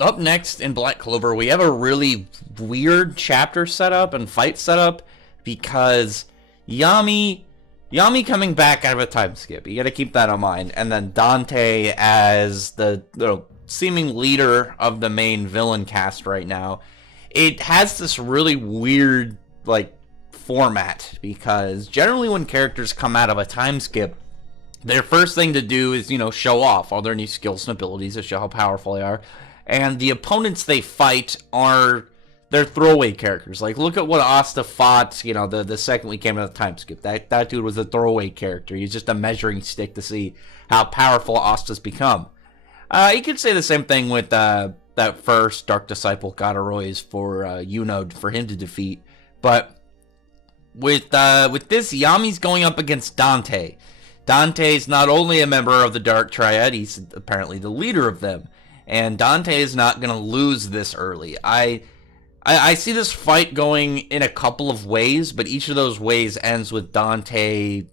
Up next in Black Clover, we have a really weird chapter setup and fight setup because Yami Yami coming back out of a time skip. You got to keep that in mind. And then Dante as the seeming leader of the main villain cast right now. It has this really weird like format because generally when characters come out of a time skip, their first thing to do is, show off all their new skills and abilities to show how powerful they are. And the opponents they fight are their throwaway characters. Like, look at what Asta fought, the second we came out of the time skip. That dude was a throwaway character. He's just a measuring stick to see how powerful Asta's become. You could say the same thing with that first Dark Disciple Gadaroy's for Yunod for him to defeat. But with this, Yami's going up against Dante. Dante's not only a member of the Dark Triad, he's apparently the leader of them. And Dante is not going to lose this early. I see this fight going in a couple of ways, but each of those ways ends with Dante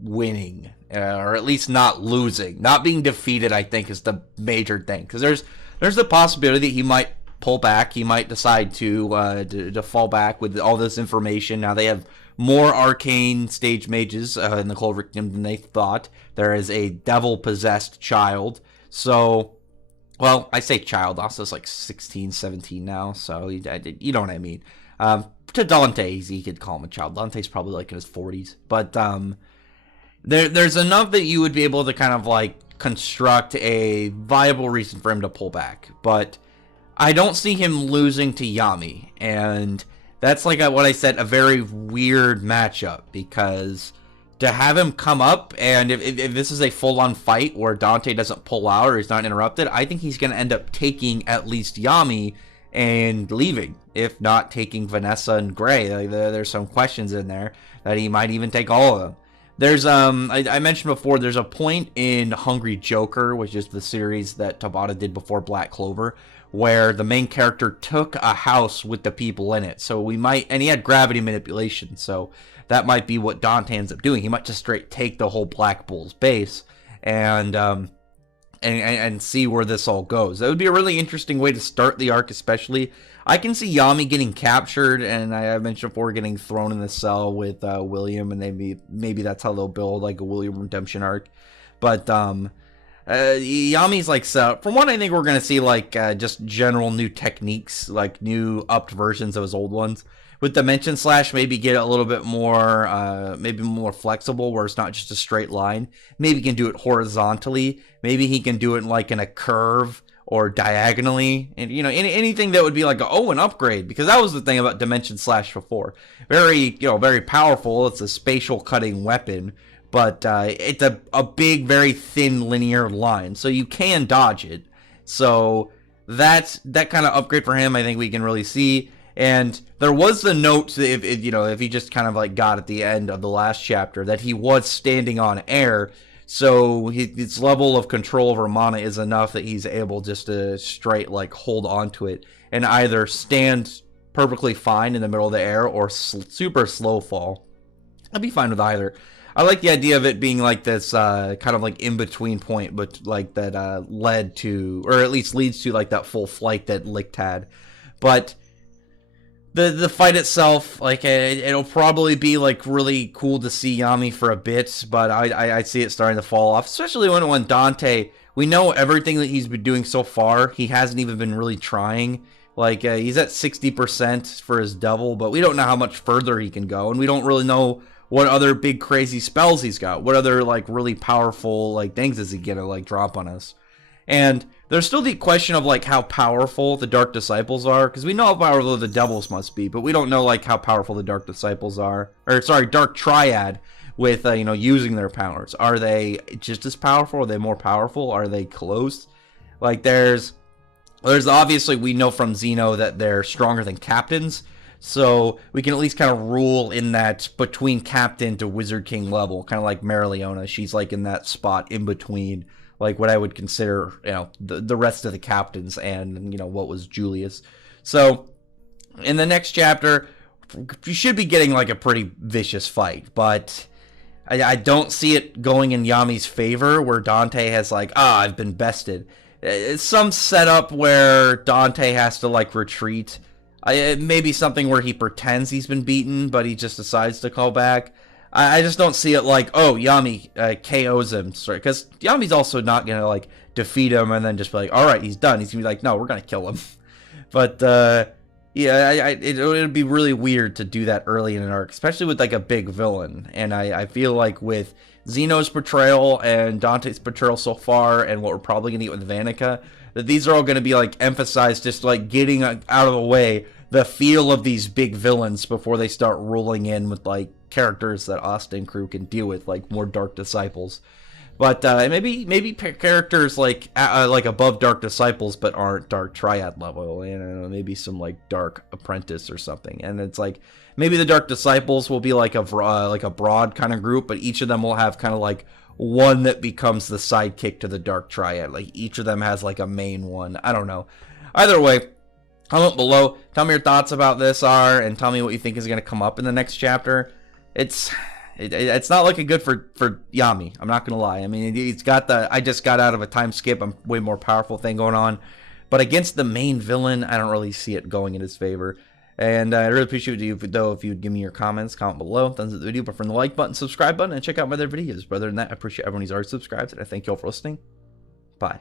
winning, or at least not losing. Not being defeated, I think, is the major thing. Because there's the possibility that he might pull back. He might decide to fall back with all this information. Now they have more arcane stage mages in the Clover Kingdom than they thought. There is a devil-possessed child. So, well, I say child. Asta's like 16, 17 now. So, you know what I mean. To Dante, he could call him a child. Dante's probably like in his 40s. But there's enough that you would be able to kind of like construct a viable reason for him to pull back. But I don't see him losing to Yami. And that's like what I said, a very weird matchup, because to have him come up, and if this is a full-on fight where Dante doesn't pull out or he's not interrupted, I think he's going to end up taking at least Yami and leaving, if not taking Vanessa and Gray. There's some questions in there that he might even take all of them. There's I mentioned before, there's a point in Hungry Joker, which is the series that Tabata did before Black Clover, where the main character took a house with the people in it. So and he had gravity manipulation, so that might be what Dante ends up doing. He might just straight take the whole Black Bull's base and see where this all goes. That would be a really interesting way to start the arc, especially. I can see Yami getting captured, and I mentioned before, getting thrown in the cell with William, and maybe that's how they'll build like a William redemption arc. But Yami's like, so from what I think we're gonna see, like just general new techniques, like new upped versions of his old ones. With Dimension Slash, maybe get a little bit more, maybe more flexible, where it's not just a straight line. Maybe he can do it horizontally. Maybe he can do it like in a curve or diagonally, and anything that would be like an upgrade, because that was the thing about Dimension Slash before. Very powerful. It's a spatial cutting weapon, but it's a big, very thin linear line, so you can dodge it. So that kind of upgrade for him, I think we can really see. And there was the note, if he just kind of like got at the end of the last chapter, that he was standing on air, so his level of control over mana is enough that he's able just to straight like hold on to it and either stand perfectly fine in the middle of the air or super slow fall. I'd be fine with either. I like the idea of it being like this kind of like in-between point, but like that led to, or at least leads to, like that full flight that Licht had. But the fight itself, like it'll probably be like really cool to see Yami for a bit, but I see it starting to fall off, especially when Dante, we know everything that he's been doing so far. He hasn't even been really trying. Like he's at 60% for his devil, but we don't know how much further he can go, and we don't really know what other big crazy spells he's got. What other like really powerful like things is he gonna like drop on us? And there's still the question of like how powerful the Dark Disciples are, because we know how powerful the devils must be, but we don't know like how powerful the Dark Disciples are, or sorry, Dark Triad with using their powers. Are they just as powerful? Are they more powerful? Are they close? Like there's obviously, we know from Xeno that they're stronger than captains, so we can at least kind of rule in that between captain to Wizard King level, kind of like Marileona. She's like in that spot in between, like what I would consider, the rest of the captains and, what was Julius. So in the next chapter, you should be getting like a pretty vicious fight, but I don't see it going in Yami's favor, where Dante has like, I've been bested. it's some setup where Dante has to like retreat. It may be something where he pretends he's been beaten, but he just decides to call back. I just don't see it like, oh, Yami KOs him, because Yami's also not gonna like defeat him and then just be like, all right, he's done. He's gonna be like, no, we're gonna kill him. But yeah, it would be really weird to do that early in an arc, especially with like a big villain. And I feel like with Zeno's portrayal and Dante's portrayal so far, and what we're probably gonna get with Vanica, that these are all gonna be like emphasized, just like getting out of the way the feel of these big villains before they start rolling in with like characters that Austin crew can deal with, like more Dark Disciples. But maybe characters like above Dark Disciples but aren't Dark Triad level. You know, maybe some like Dark Apprentice or something. And it's like maybe the Dark Disciples will be like a broad kind of group, but each of them will have kind of like one that becomes the sidekick to the Dark Triad. Like each of them has like a main one. I don't know. Either way, comment below. Tell me your thoughts about this and tell me what you think is going to come up in the next chapter. It's not looking good for Yami. I'm not gonna lie. I mean, he's got I just got out of a time skip. I'm way more powerful thing going on, but against the main villain, I don't really see it going in his favor. And I really appreciate you though if you would give me your comments, comment below, thumbs up the video, but from the like button, subscribe button, and check out my other videos. But other than that, I appreciate everyone who's already subscribed, and I thank you all for listening. Bye.